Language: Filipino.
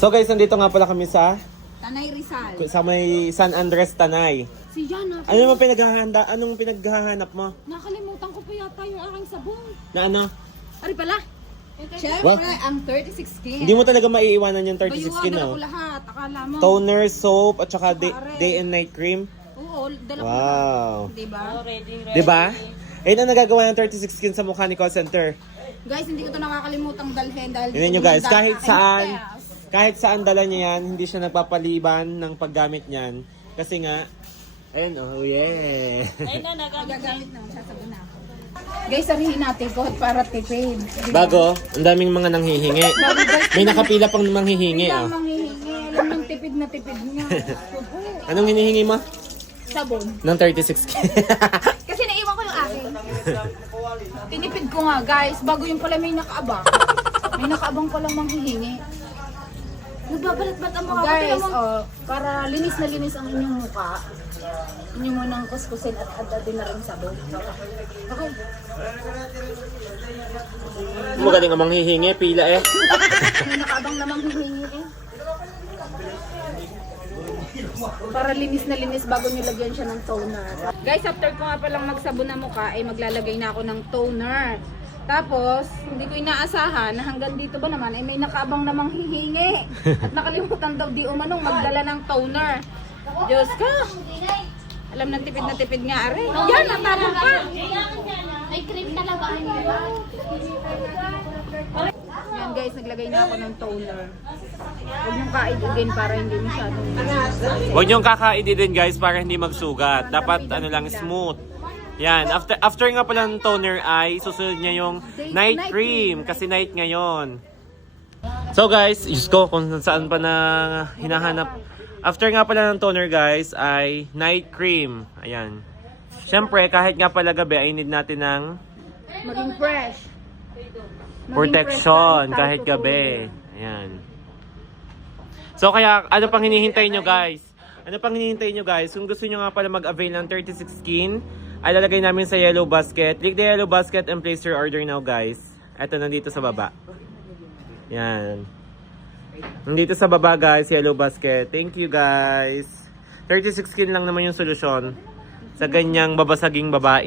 So guys, nandito nga pala kami sa Tanay Rizal. may San Andres Tanay. Si Jana. Ano mo pinaghahanda? Anong pinaghahanap mo? Nakalimutan ko pa yata yung aking sabon. Na ano? Ari pala. Siyempre, What? ang 36 skin. Hindi mo talaga maiiwanan yung 36 Bayuan, skin, dala no? ko lahat. Akala mo. Toner, soap, at saka Pare. day and night cream. Oo, dala ko Wow. lahat. Diba? Diba? Ayun ang nagagawa ng 36 skin sa mukha ni call center. Guys, hindi ko to nakakalimutang dalhin dahil Tingnan nyo guys, gumanda kahit ang aking saan, test. kahit saan dala niya yan, hindi siya nagpapaliban ng paggamit niyan. Kasi nga, ayun, oh yeah. Gagamit naman siya sa buna. Guys, sabihin natin ko para tipid. Diba? Bago, ang daming mga nanghihingi. Bago guys, May nakapila pang manghihingi, biglang oh. manghihingi. Alam yung tipid na tipid niya. Anong hinihingi mo? Sabon. Ng 36 skin. Kasi naiwan ko yung akin. Tinipid ko nga guys, bago yung pala may nakaabang. May nakaabang palang manghihingi. Nagbabalat-bat ang mga Guys, kapatid mo. para linis na linis ang inyong mukha, inyo munang kuskusin at adadin na rin sabon. Okay. Magaling ang manghihingi, pila eh. May nakaabang na manghihingi eh. Para linis na linis bago nyo lagyan siya ng toner. Guys, after ko nga palang magsabon na mukha, ay maglalagay na ako ng toner. Tapos, hindi ko inaasahan na hanggang dito ba naman ay may nakaabang namang hihingi. At nakalimutan daw di umanong magdala ng toner. Diyos ko! Alam ng tipid na tipid nga, are. Yan, natabang pa! May cream talaga. Yan guys, naglagay na ako ng toner. Huwag niyong kaidugin para hindi masyadong... Huwag niyong kakaidin guys para hindi magsugat. Dapat ano lang, smooth. Yan, after nga pala ng toner ay susunod niya yung night cream kasi night ngayon. So guys, Diyos ko kung saan pa na hinahanap. After nga pala ng toner guys ay night cream. Ayan. Siyempre kahit nga pala gabi ay need natin ng Maging fresh. Maging protection fresh kahit tayo gabi. Ayan. So kaya ano pang hinihintay nyo guys? Ano pang hinihintay nyo guys? Kung gusto nyo nga pala mag-avail ng 36 skin, ay lalagay namin sa yellow basket. Click the yellow basket and place your order now guys. Ito nandito sa baba. Yan. Nandito sa baba guys, yellow basket. Thank you guys. 36 skin lang naman yung solusyon sa ganyang babasaging babae.